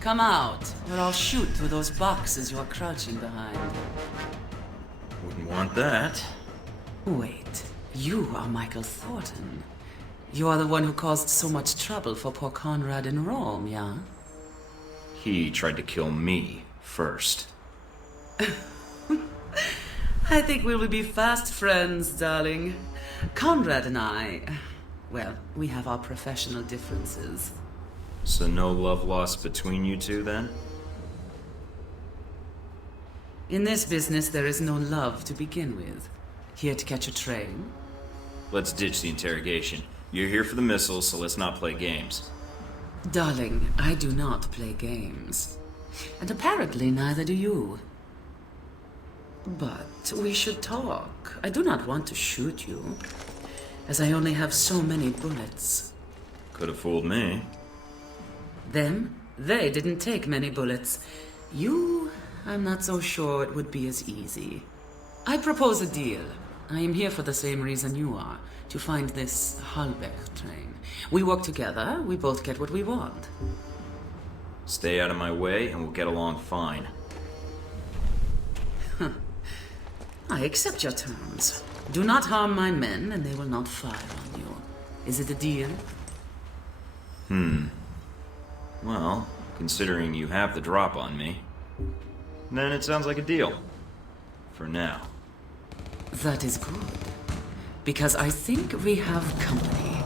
Come out, or I'll shoot through those boxes you're crouching behind. Wouldn't want that. Wait, you are Michael Thorton. You are the one who caused so much trouble for poor Conrad in Rome, yeah? He tried to kill me first. I think we will be fast friends, darling. Conrad and I... well, we have our professional differences. So no love lost between you two, then? In this business, there is no love to begin with. Here to catch a train? Let's ditch the interrogation. You're here for the missiles, so let's not play games. Darling, I do not play games. And apparently neither do you. But we should talk. I do not want to shoot you, as I only have so many bullets. Could have fooled me. Them? They didn't take many bullets. You, I'm not so sure it would be as easy. I propose a deal. I am here for the same reason you are, to find this Halbech train. We work together, we both get what we want. Stay out of my way and we'll get along fine. I accept your terms. Do not harm my men, and they will not fire on you. Is it a deal? Well, considering you have the drop on me, then it sounds like a deal. For now. That is good. Because I think we have company.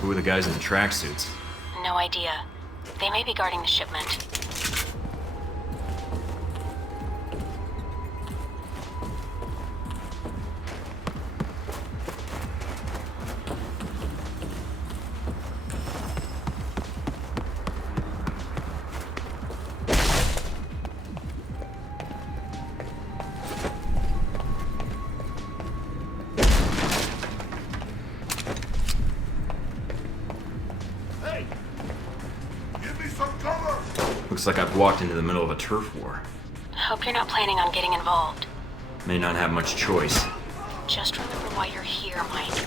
Who are the guys in the tracksuits? No idea. They may be guarding the shipment. Looks like I've walked into the middle of a turf war. Hope you're not planning on getting involved. May not have much choice. Just remember why you're here, Mike.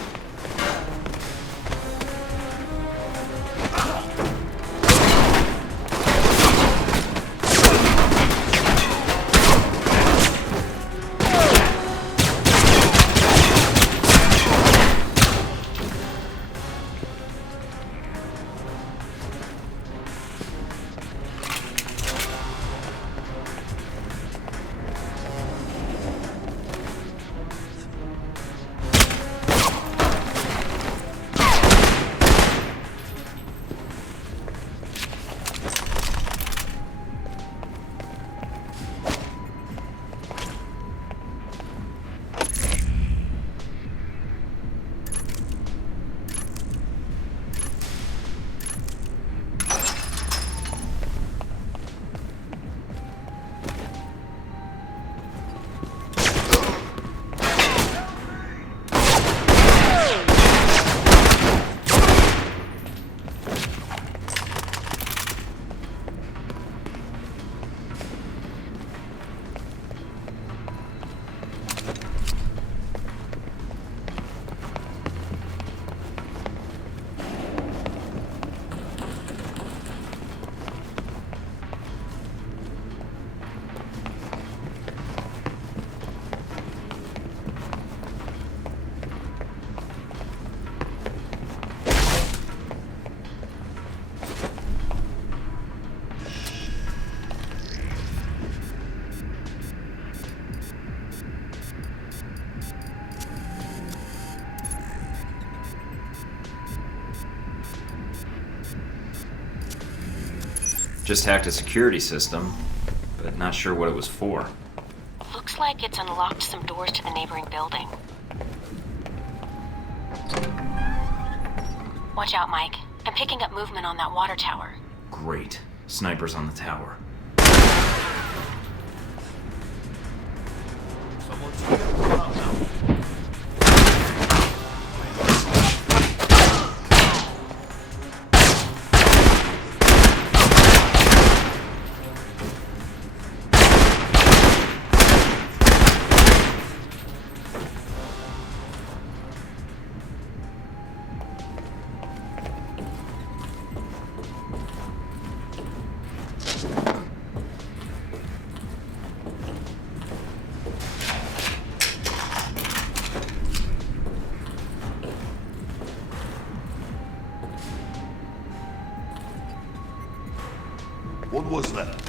Just hacked a security system, but not sure what it was for. Looks like it's unlocked some doors to the neighboring building. Watch out, Mike. I'm picking up movement on that water tower. Great. Snipers on the tower. What was that?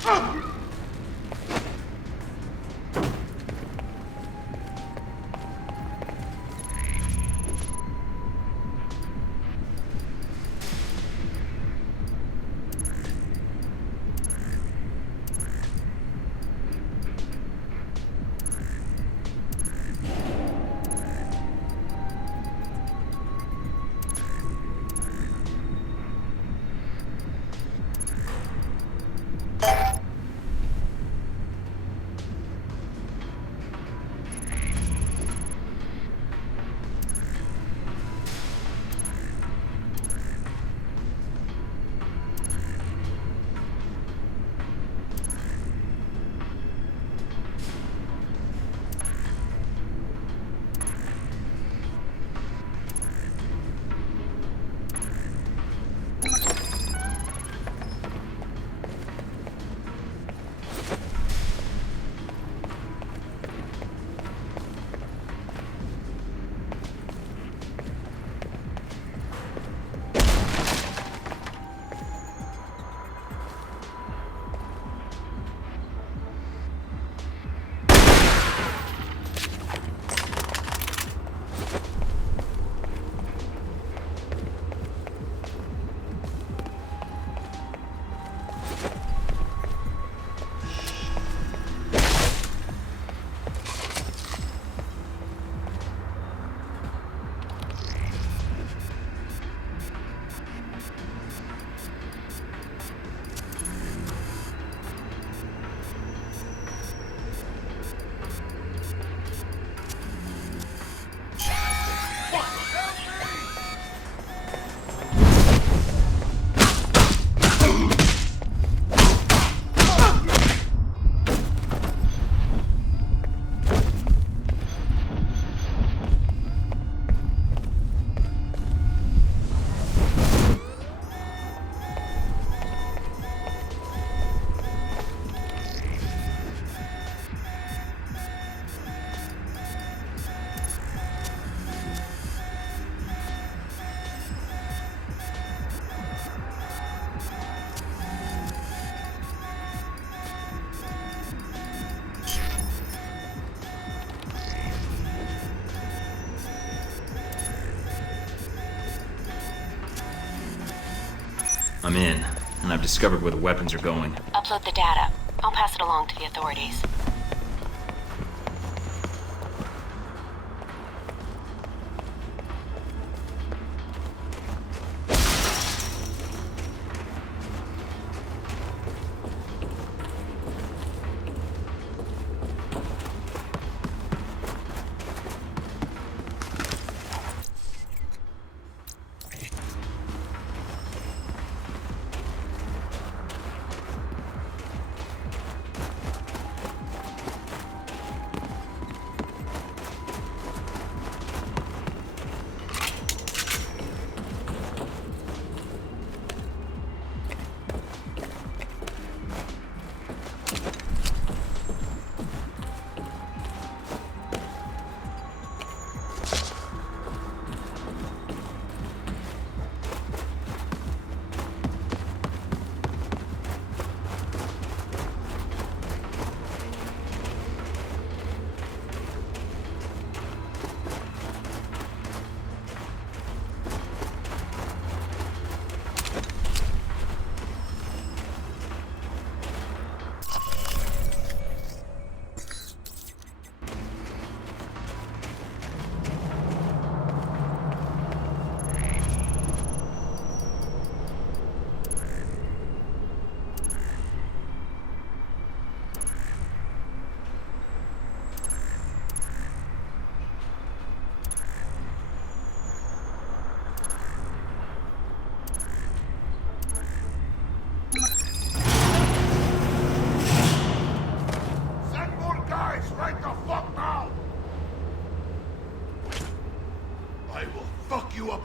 I'm in, and I've discovered where the weapons are going. Upload the data. I'll pass it along to the authorities.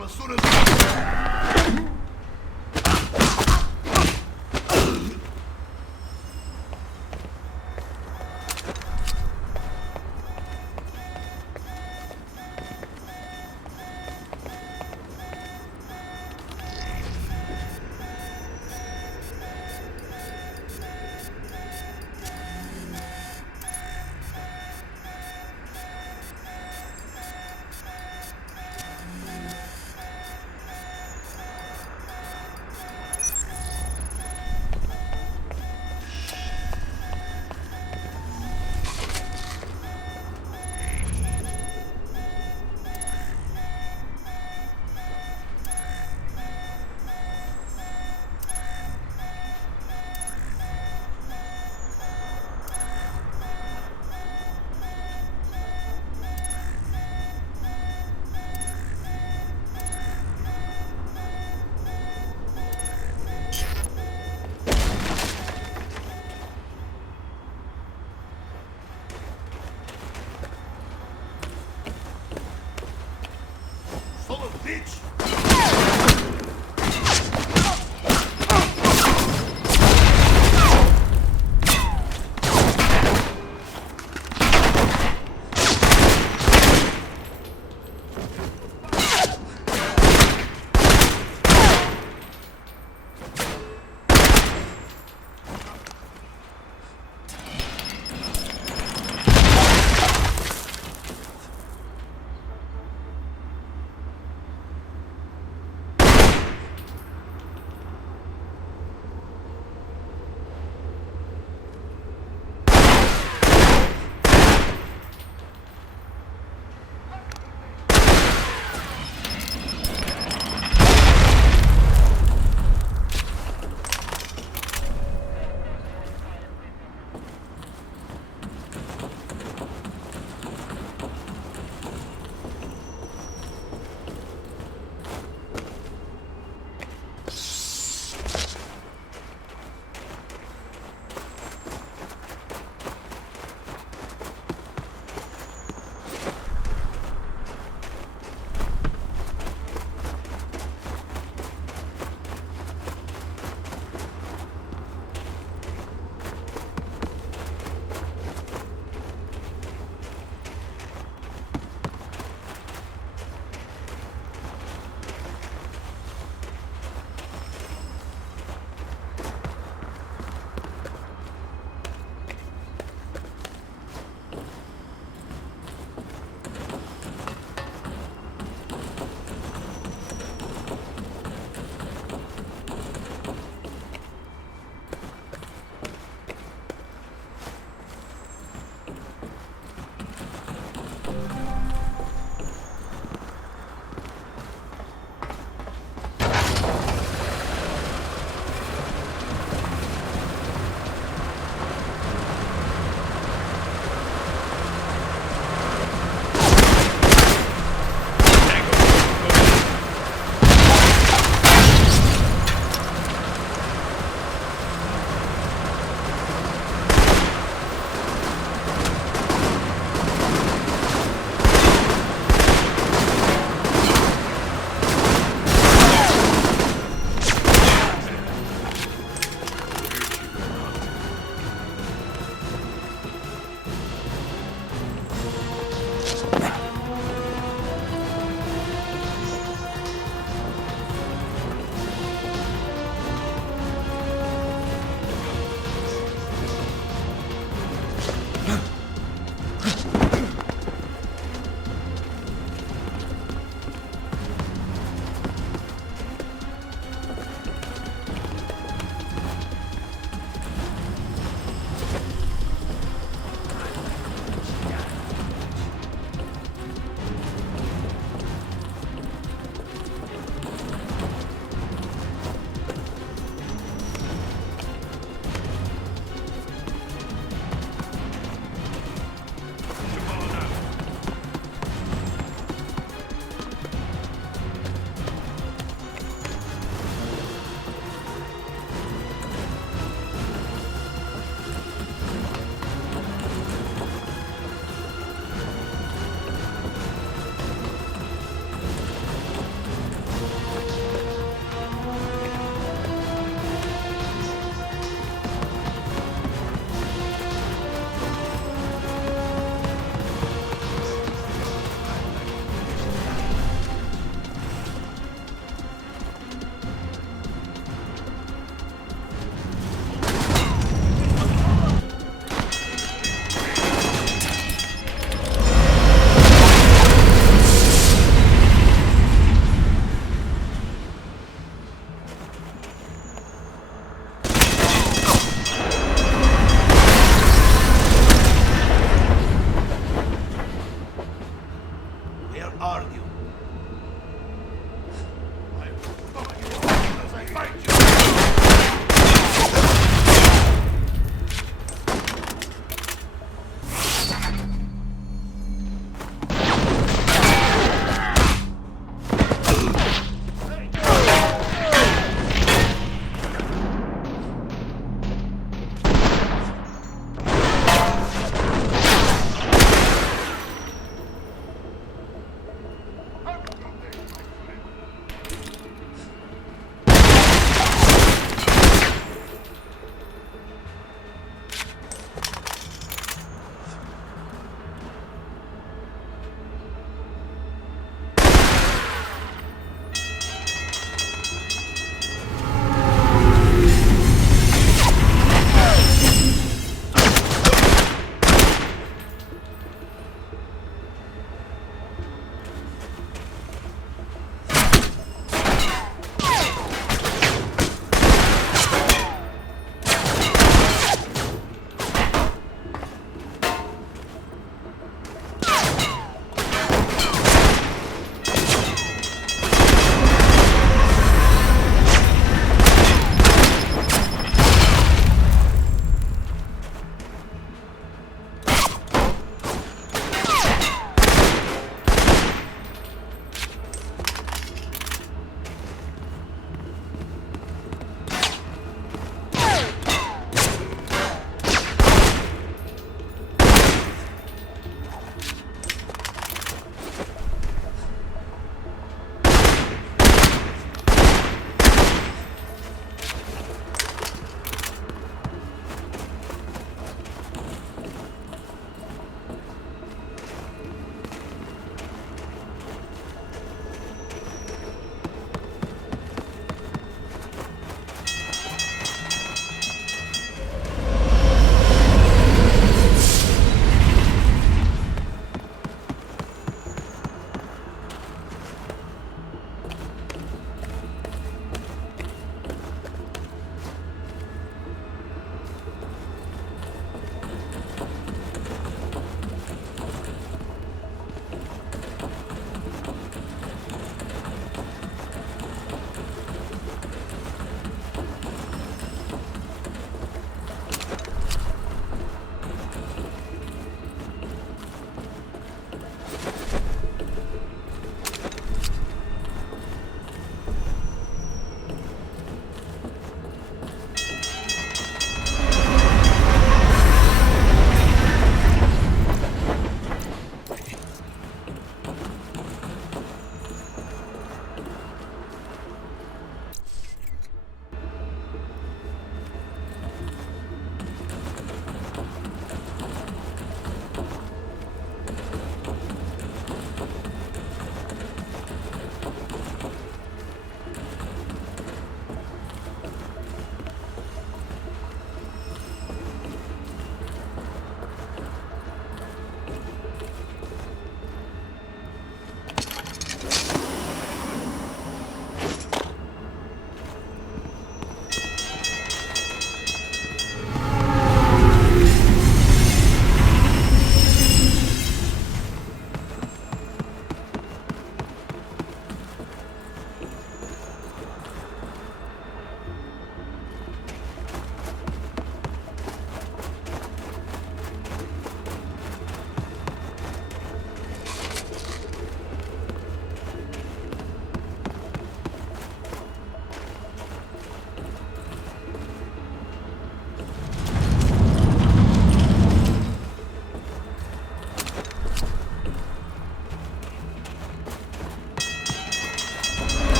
As soon as...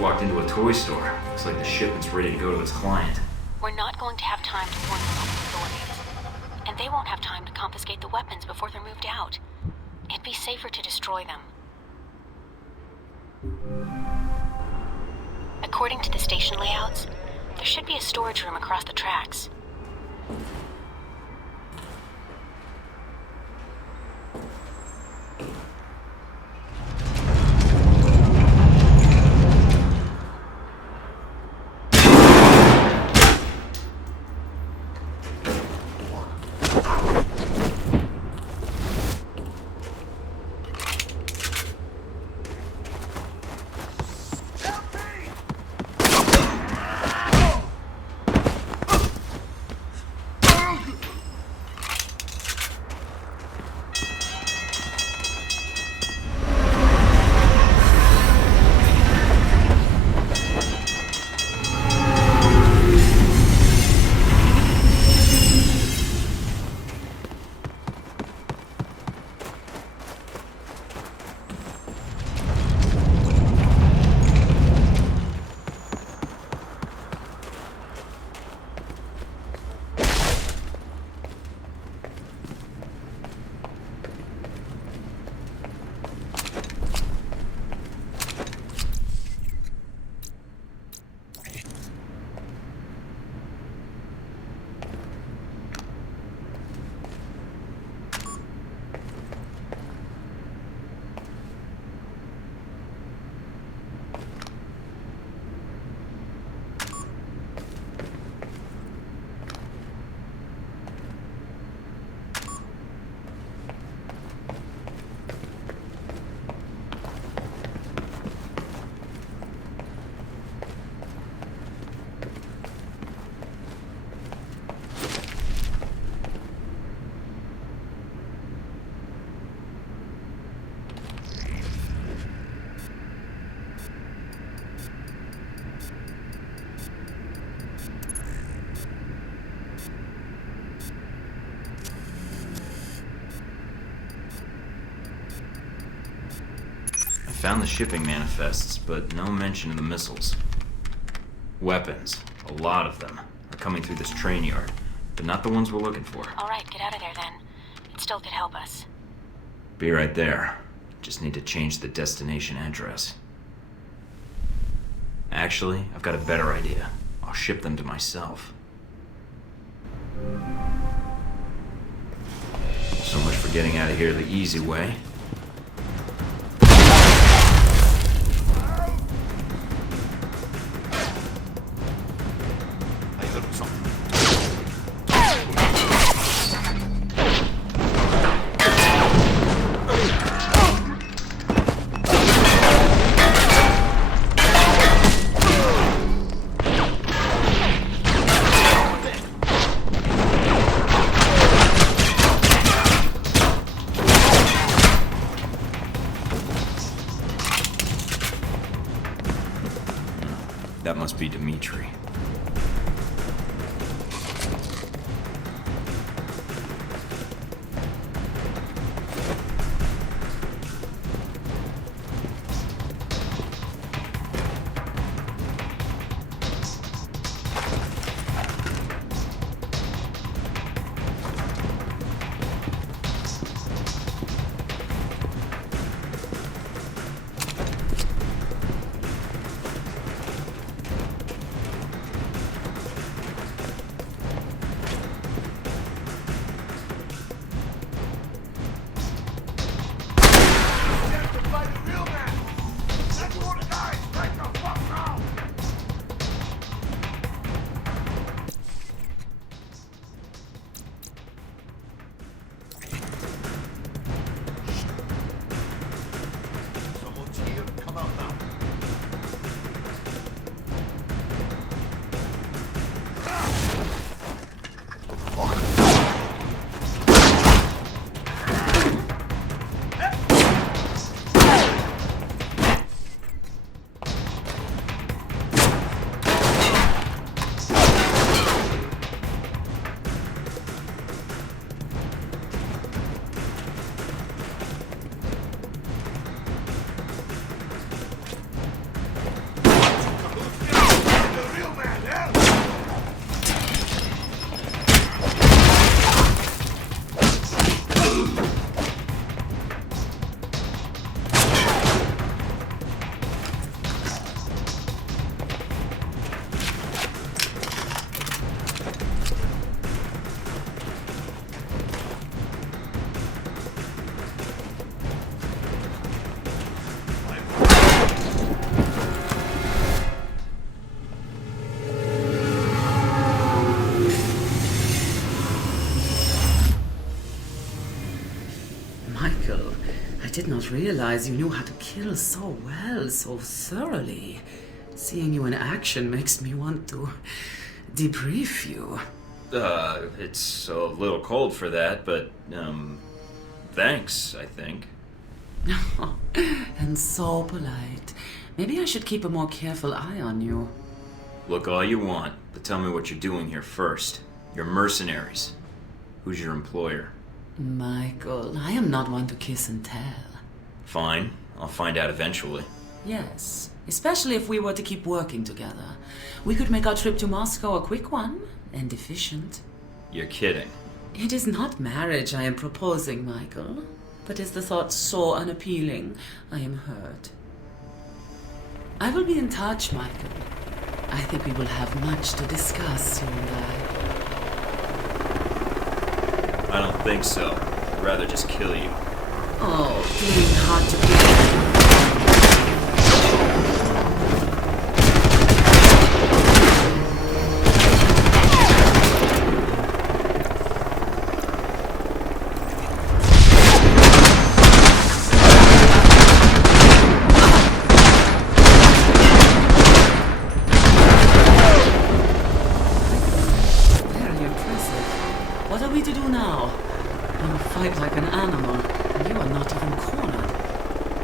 walked into a toy store. Looks like the shipment's ready to go to its client. We're not going to have time to warn the local authorities. And they won't have time to confiscate the weapons before they're moved out. It'd be safer to destroy them. According to the station layouts, there should be a storage room across the tracks. Found the shipping manifests, but no mention of the missiles. Weapons, a lot of them, are coming through this train yard, but not the ones we're looking for. All right, get out of there then. It still could help us. Be right there. Just need to change the destination address. Actually, I've got a better idea. I'll ship them to myself. So much for getting out of here the easy way. That must be Dimitri. did not realize you knew how to kill so well, so thoroughly. Seeing you in action makes me want to debrief you. It's a little cold for that, but, thanks, I think. And so polite. Maybe I should keep a more careful eye on you. Look all you want, but tell me what you're doing here first. You're mercenaries. Who's your employer? Michael, I am not one to kiss and tell. Fine, I'll find out eventually. Yes, especially if we were to keep working together. We could make our trip to Moscow a quick one, and efficient. You're kidding. It is not marriage I am proposing, Michael. But is the thought so unappealing, I am hurt. I will be in touch, Michael. I think we will have much to discuss, you and I don't think so. I'd rather just kill you. Oh, feeling hard to get. Very impressive. What are we to do now? You fight like an animal, and you are not even cornered.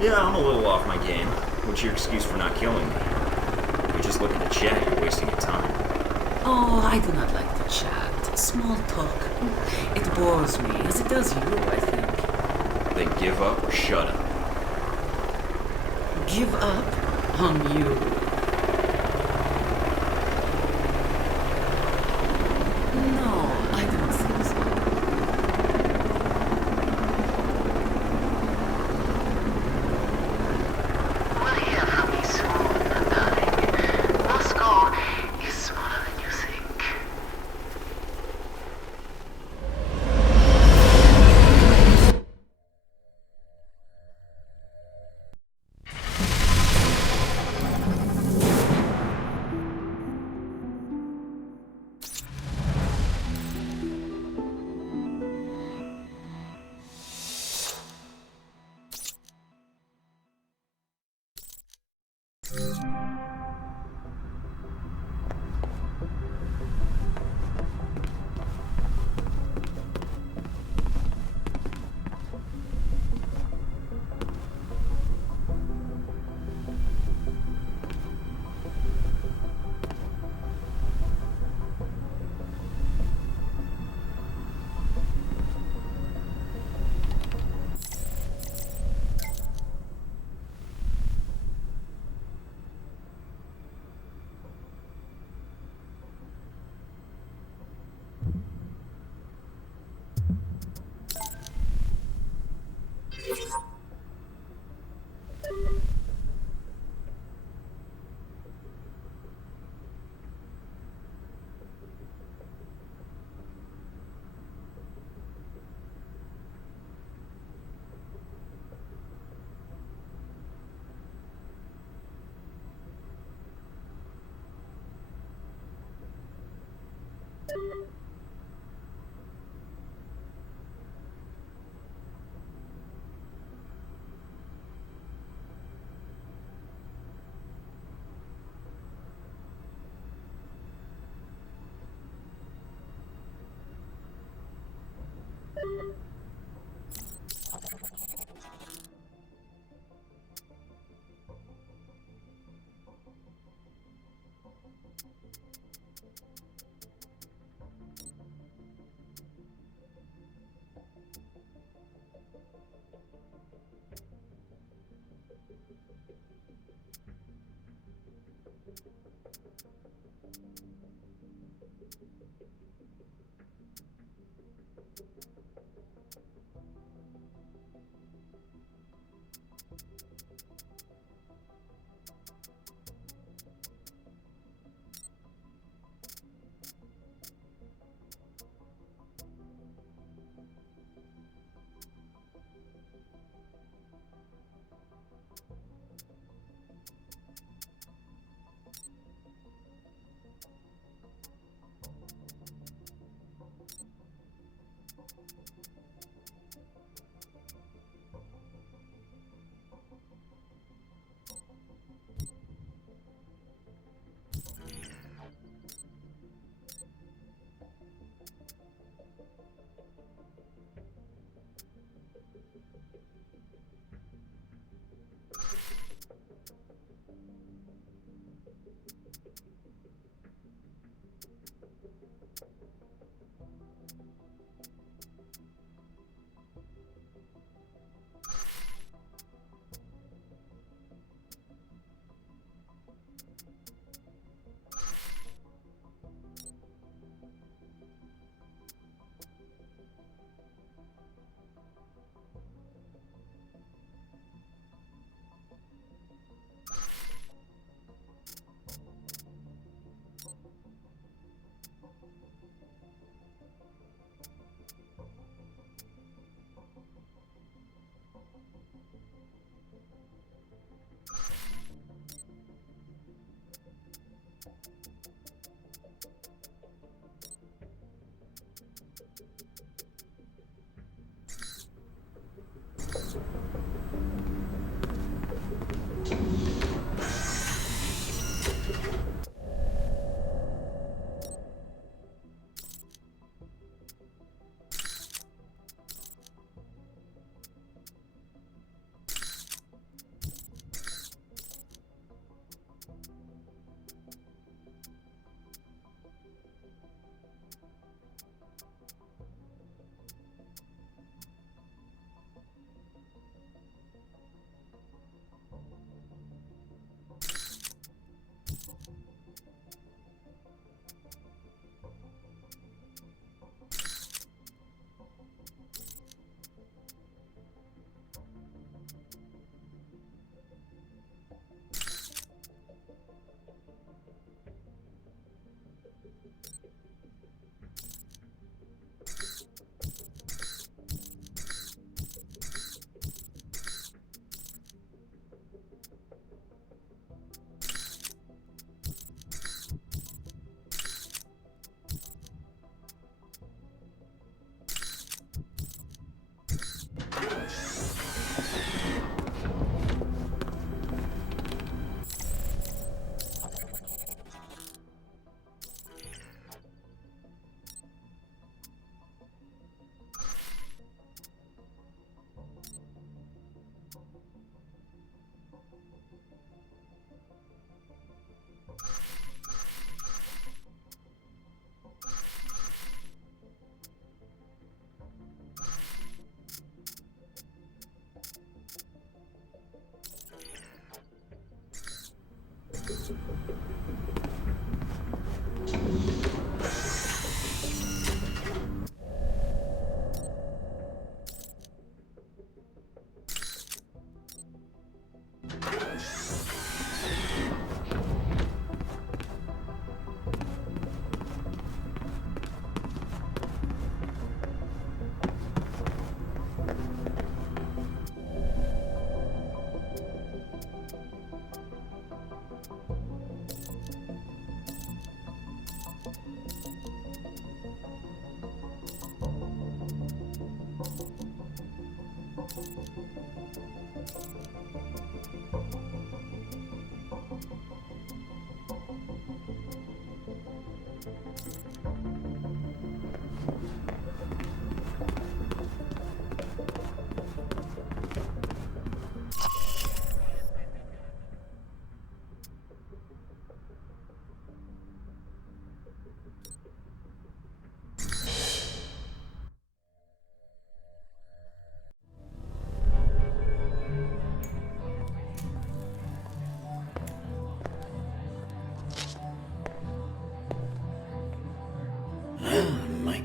Yeah, I'm a little off my game. What's your excuse for not killing me? If you're just looking to chat, you're wasting your time. Oh, I do not like to chat. Small talk. It bores me, as it does you, I think. Then give up or shut up. Give up on you. No, I don't think so. We'll hear from me soon, darling. Moscow is smaller than you think.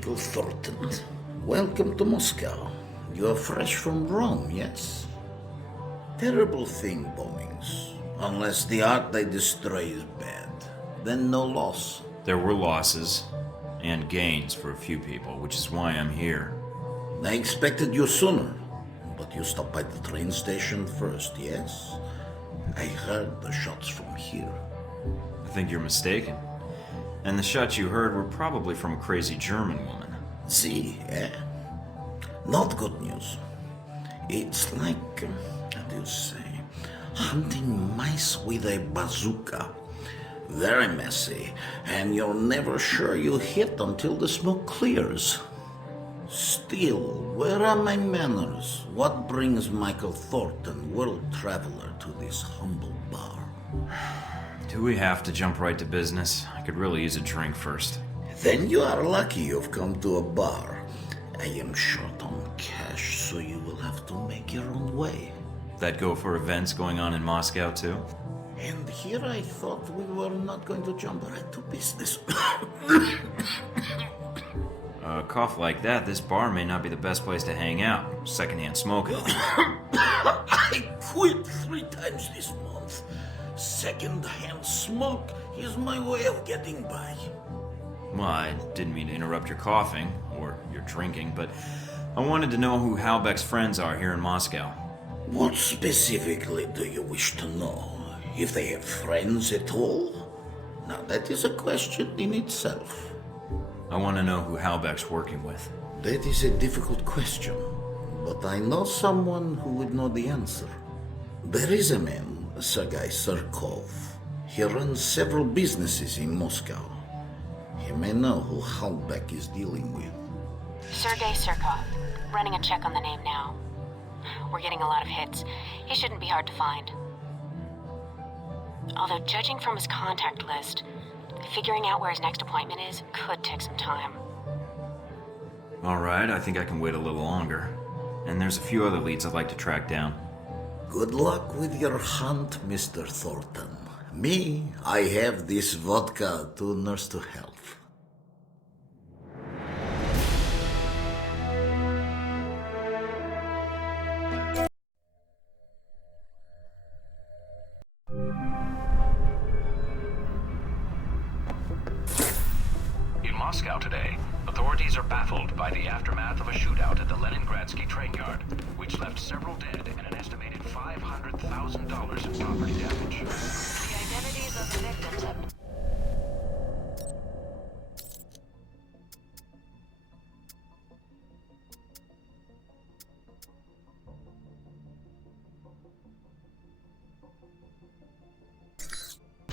Michael Thorton. Welcome to Moscow. You are fresh from Rome, yes? Terrible thing, bombings. Unless the art they destroy is bad. Then no loss. There were losses and gains for a few people, which is why I'm here. I expected you sooner. But you stopped by the train station first, yes? I heard the shots from here. I think you're mistaken. And the shots you heard were probably from a crazy German woman. See, eh? Not good news. It's like, how do you say, hunting mice with a bazooka. Very messy, and you're never sure you hit until the smoke clears. Still, where are my manners? What brings Michael Thornton, world traveler, to this humble bar? Do we have to jump right to business? I could really use a drink first. Then you are lucky you've come to a bar. I am short on cash, so you will have to make your own way. That go for events going on in Moscow, too? And here I thought we were not going to jump right to business. A cough like that, this bar may not be the best place to hang out. Secondhand smoking. I quit 3 times this month. Second-hand smoke is my way of getting by. Well, I didn't mean to interrupt your coughing, or your drinking, but I wanted to know who Halbeck's friends are here in Moscow. What specifically do you wish to know? If they have friends at all? Now that is a question in itself. I want to know who Halbeck's working with. That is a difficult question, but I know someone who would know the answer. There is a man, Sergei Surkov. He runs several businesses in Moscow. He may know who Halbeck is dealing with. Sergei Surkov. Running a check on the name now. We're getting a lot of hits. He shouldn't be hard to find. Although, judging from his contact list, figuring out where his next appointment is could take some time. Alright, I think I can wait a little longer. And there's a few other leads I'd like to track down. Good luck with your hunt, Mr. Thornton. Me, I have this vodka to nurse to health. In Moscow today, authorities are baffled by the aftermath of a shootout at the Leningradsky train yard, which left several dead and an estimated $500,000 in property damage. The identities of the victims have...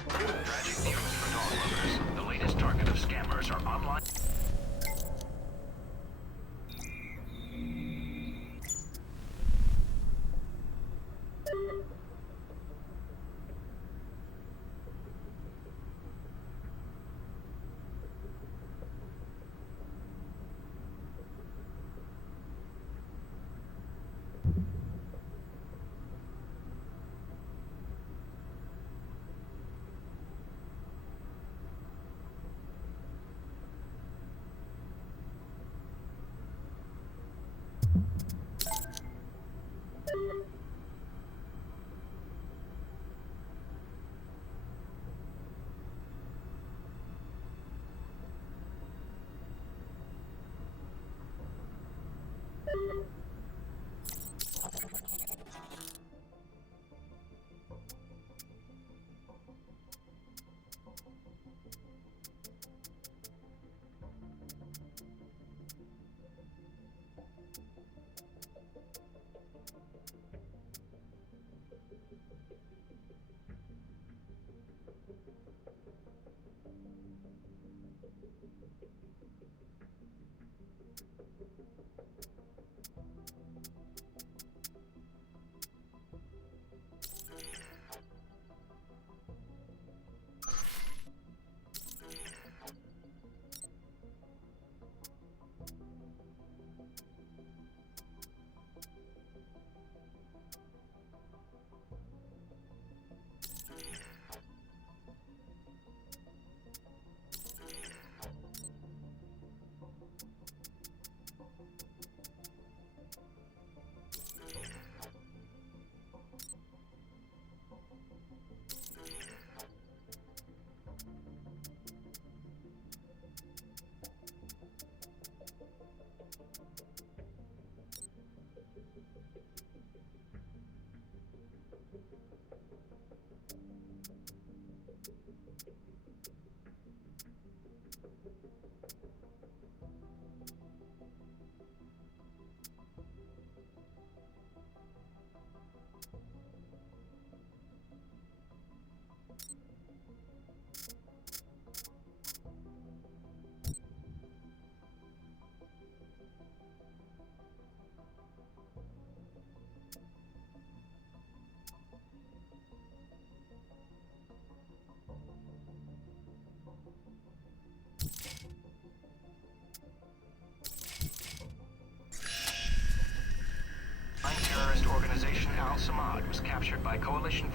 Tragic news for dog lovers. The latest target of scammers are online.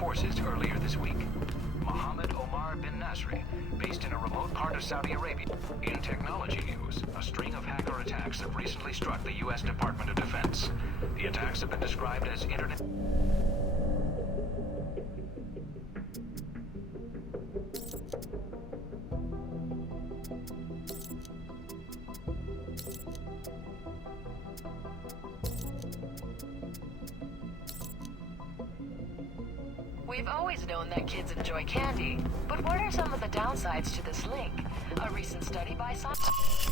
forces earlier this week. Mohammed Omar bin Nasri, based in a remote part of Saudi Arabia. In technology news, a string of hacker attacks have recently struck the U.S. Department of Defense. The attacks have been described as internet... We've always known that kids enjoy candy, but what are some of the downsides to this link? A recent study by scientists...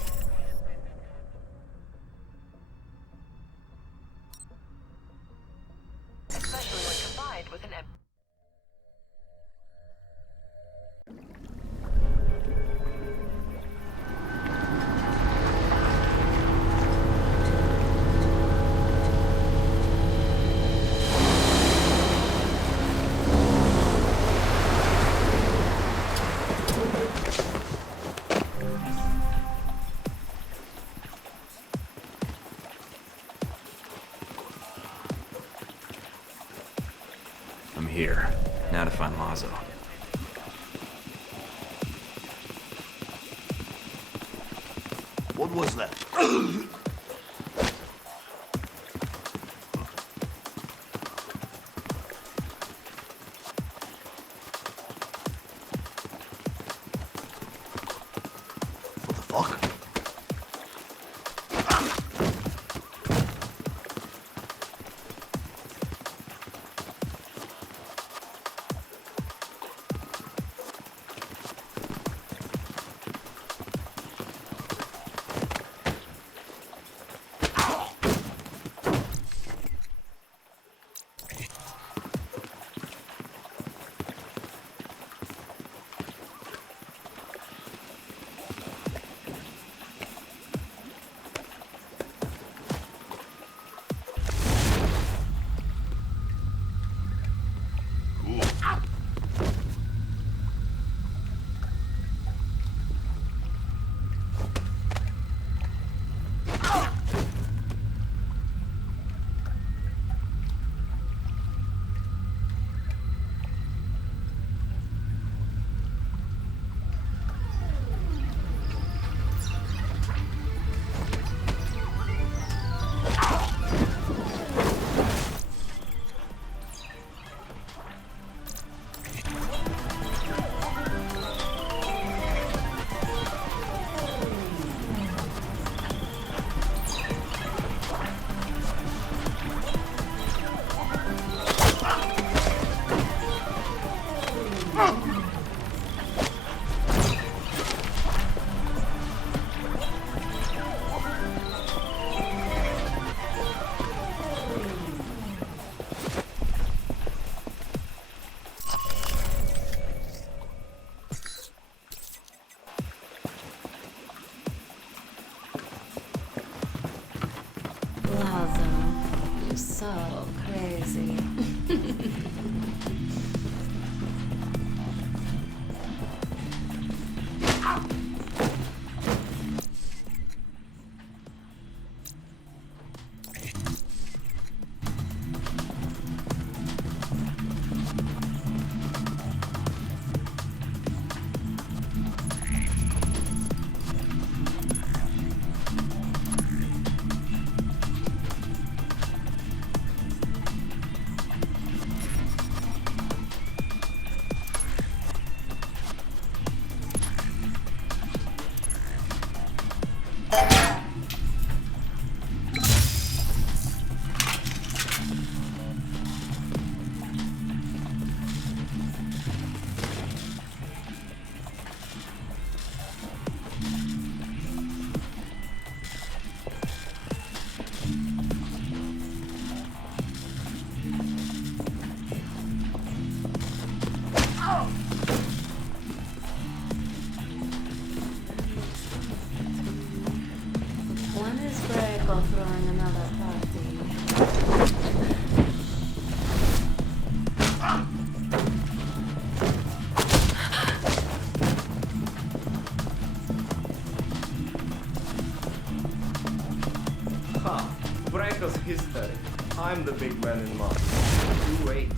especially when combined with an I'm here. Now to find Lazo. What was that? What the fuck? Lazo, you're so crazy. One is break or throwing another party. Ha! Breaker's history. I'm the big man in mask. You wait.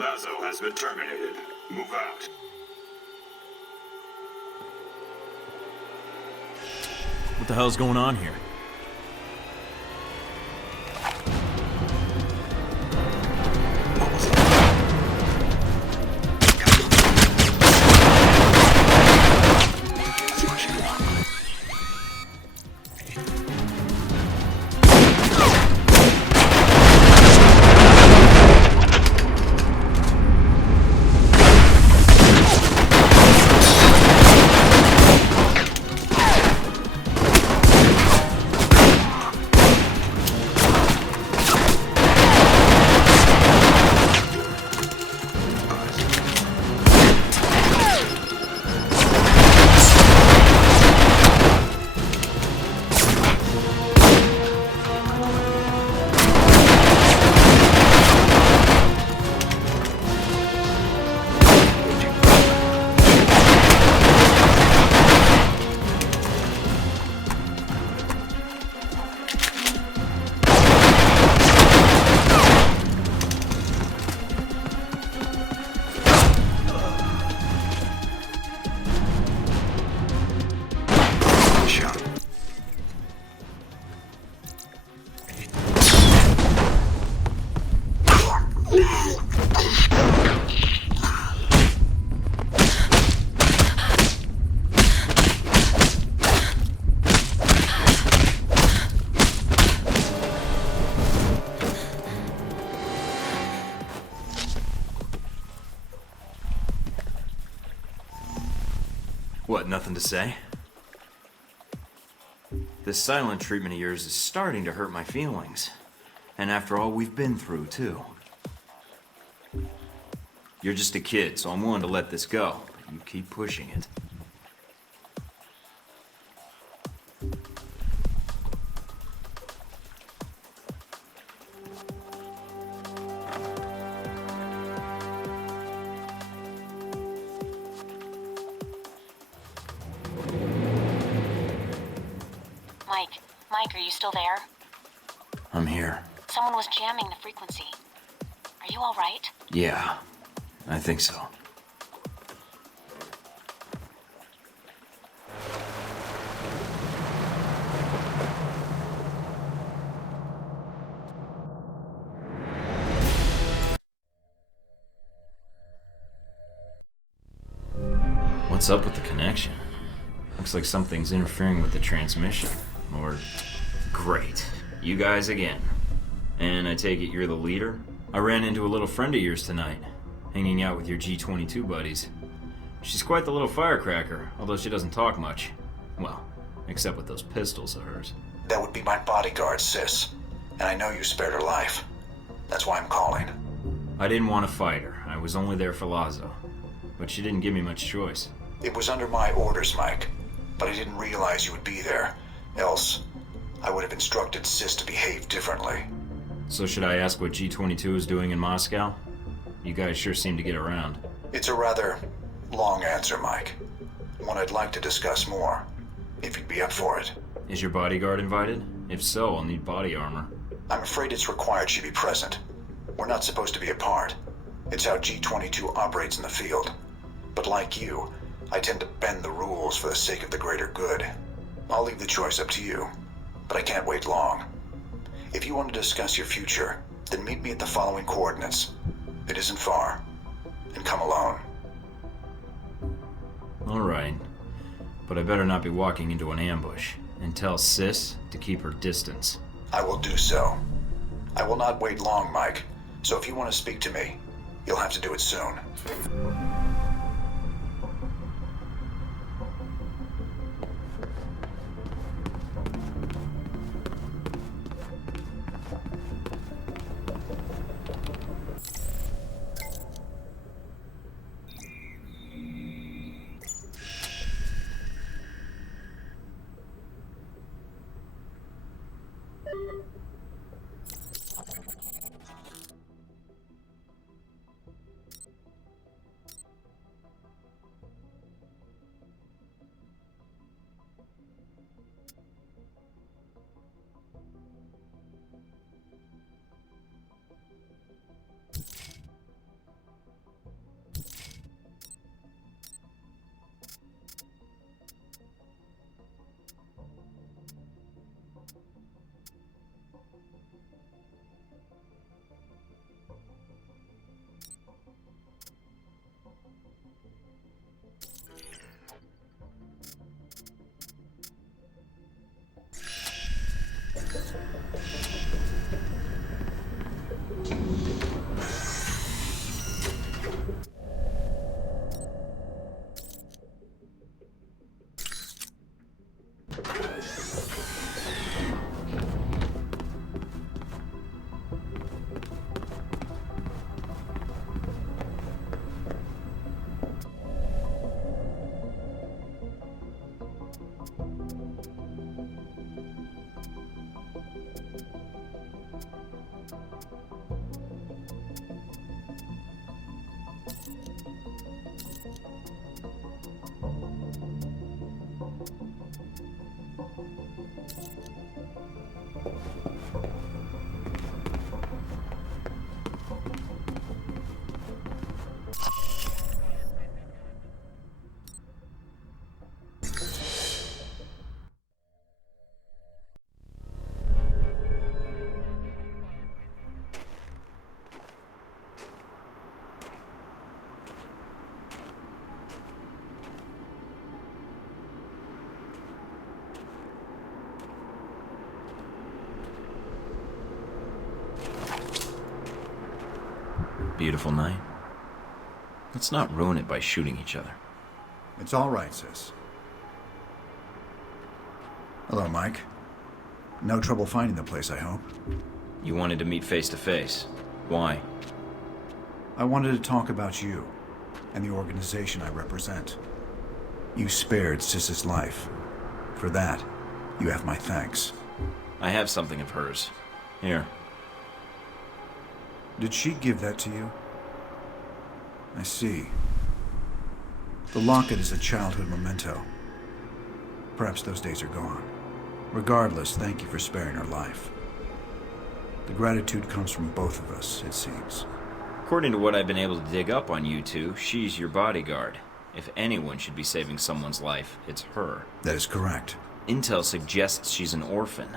Lazo has been terminated. Move out. What the hell's going on here? What, nothing to say? This silent treatment of yours is starting to hurt my feelings. And after all we've been through, too. You're just a kid, so I'm willing to let this go. But you keep pushing it. Mike, are you still there? I'm here. Someone was jamming the frequency. Are you all right? Yeah, I think so. What's up with the connection? Looks like something's interfering with the transmission. Or... Great. You guys again. And I take it you're the leader? I ran into a little friend of yours tonight, hanging out with your G22 buddies. She's quite the little firecracker, although she doesn't talk much. Well, except with those pistols of hers. That would be my bodyguard, sis. And I know you spared her life. That's why I'm calling. I didn't want to fight her. I was only there for Lazo. But she didn't give me much choice. It was under my orders, Mike. But I didn't realize you would be there. Else, I would have instructed Sis to behave differently. So should I ask what G22 is doing in Moscow? You guys sure seem to get around. It's a rather long answer, Mike. One I'd like to discuss more, if you'd be up for it. Is your bodyguard invited? If so, I'll need body armor. I'm afraid it's required she be present. We're not supposed to be apart. It's how G22 operates in the field. But like you, I tend to bend the rules for the sake of the greater good. I'll leave the choice up to you, but I can't wait long. If you want to discuss your future, then meet me at the following coordinates. It isn't far. And come alone. Alright. But I better not be walking into an ambush. And tell Sis to keep her distance. I will do so. I will not wait long, Mike. So if you want to speak to me, you'll have to do it soon. Beautiful night. Let's not ruin it by shooting each other. It's all right, sis. Hello, Mike. No trouble finding the place, I hope. You wanted to meet face to face. Why? I wanted to talk about you and the organization I represent. You spared Sis's life. For that, you have my thanks. I have something of hers. Here. Did she give that to you? I see. The locket is a childhood memento. Perhaps those days are gone. Regardless, thank you for sparing her life. The gratitude comes from both of us, it seems. According to what I've been able to dig up on you two, she's your bodyguard. If anyone should be saving someone's life, it's her. That is correct. Intel suggests she's an orphan.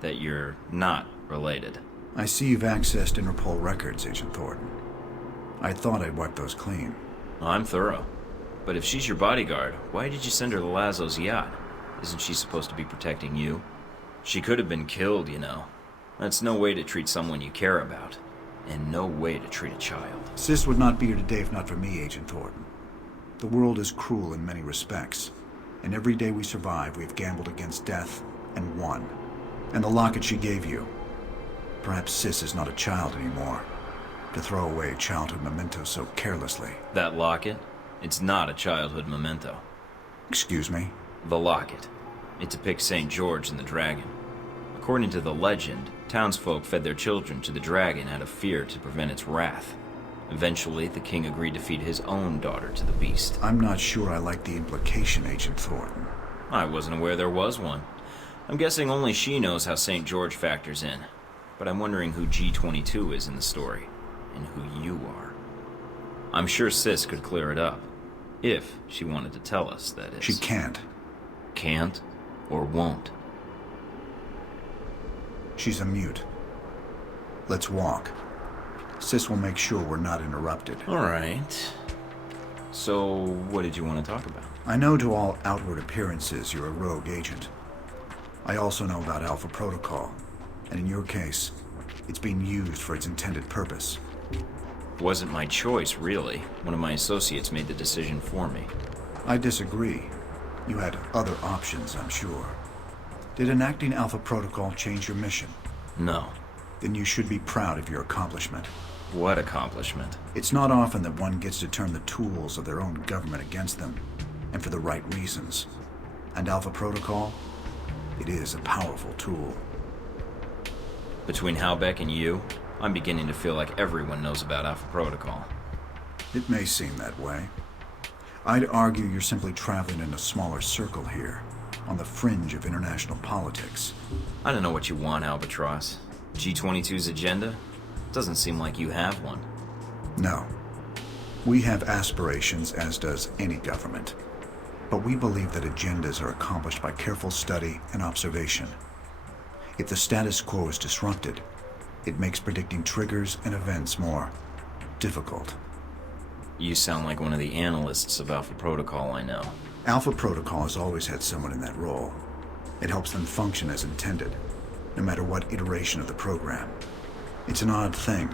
That you're not related. I see you've accessed Interpol records, Agent Thorton. I thought I'd wipe those clean. I'm thorough. But if she's your bodyguard, why did you send her to Lazo's yacht? Isn't she supposed to be protecting you? She could have been killed, you know. That's no way to treat someone you care about. And no way to treat a child. Sis would not be here today if not for me, Agent Thornton. The world is cruel in many respects. And every day we survive, we've gambled against death and won. And the locket she gave you. Perhaps Sis is not a child anymore. To throw away a childhood memento so carelessly. That locket? It's not a childhood memento. Excuse me? The locket. It depicts St. George and the dragon. According to the legend, townsfolk fed their children to the dragon out of fear to prevent its wrath. Eventually, the king agreed to feed his own daughter to the beast. I'm not sure I like the implication, Agent Thornton. I wasn't aware there was one. I'm guessing only she knows how St. George factors in. But I'm wondering who G22 is in the story, and who you are. I'm sure Sis could clear it up. If she wanted to tell us, that is. She can't. Can't? Or won't? She's a mute. Let's walk. Sis will make sure we're not interrupted. All right. So, what did you want to talk about? I know to all outward appearances you're a rogue agent. I also know about Alpha Protocol, and in your case, it's being used for its intended purpose. Wasn't my choice, really. One of my associates made the decision for me. I disagree. You had other options, I'm sure. Did enacting Alpha Protocol change your mission? No. Then you should be proud of your accomplishment. What accomplishment? It's not often that one gets to turn the tools of their own government against them, and for the right reasons. And Alpha Protocol? It is a powerful tool. Between Halbeck and you, I'm beginning to feel like everyone knows about Alpha Protocol. It may seem that way. I'd argue you're simply traveling in a smaller circle here, on the fringe of international politics. I don't know what you want, Albatross. G22's agenda? Doesn't seem like you have one. No. We have aspirations, as does any government. But we believe that agendas are accomplished by careful study and observation. If the status quo is disrupted, it makes predicting triggers and events more difficult. You sound like one of the analysts of Alpha Protocol I know. Alpha Protocol has always had someone in that role. It helps them function as intended, no matter what iteration of the program. It's an odd thing.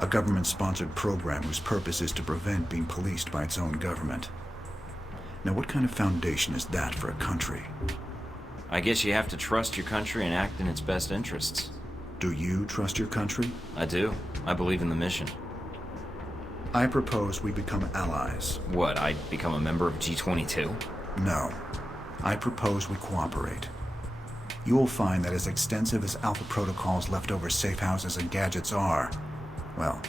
A government-sponsored program whose purpose is to prevent being policed by its own government. Now, what kind of foundation is that for a country? I guess you have to trust your country and act in its best interests. Do you trust your country? I do. I believe in the mission. I propose we become allies. What, I become a member of G22? No. I propose we cooperate. You will find that as extensive as Alpha Protocol's leftover safe houses and gadgets are, well,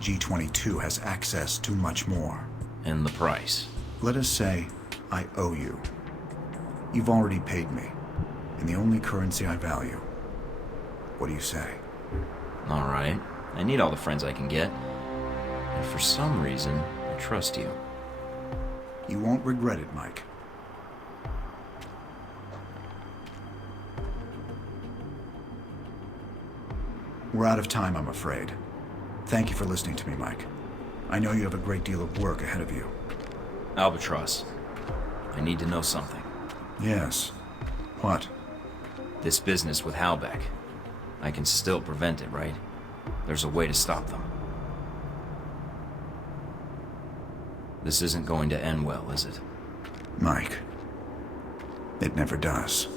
G22 has access to much more. And the price? Let us say I owe you. You've already paid me, in the only currency I value. What do you say? Alright. I need all the friends I can get. And for some reason, I trust you. You won't regret it, Mike. We're out of time, I'm afraid. Thank you for listening to me, Mike. I know you have a great deal of work ahead of you. Albatross, I need to know something. Yes. What? This business with Halbeck. I can still prevent it, right? There's a way to stop them. This isn't going to end well, is it? Mike, it never does.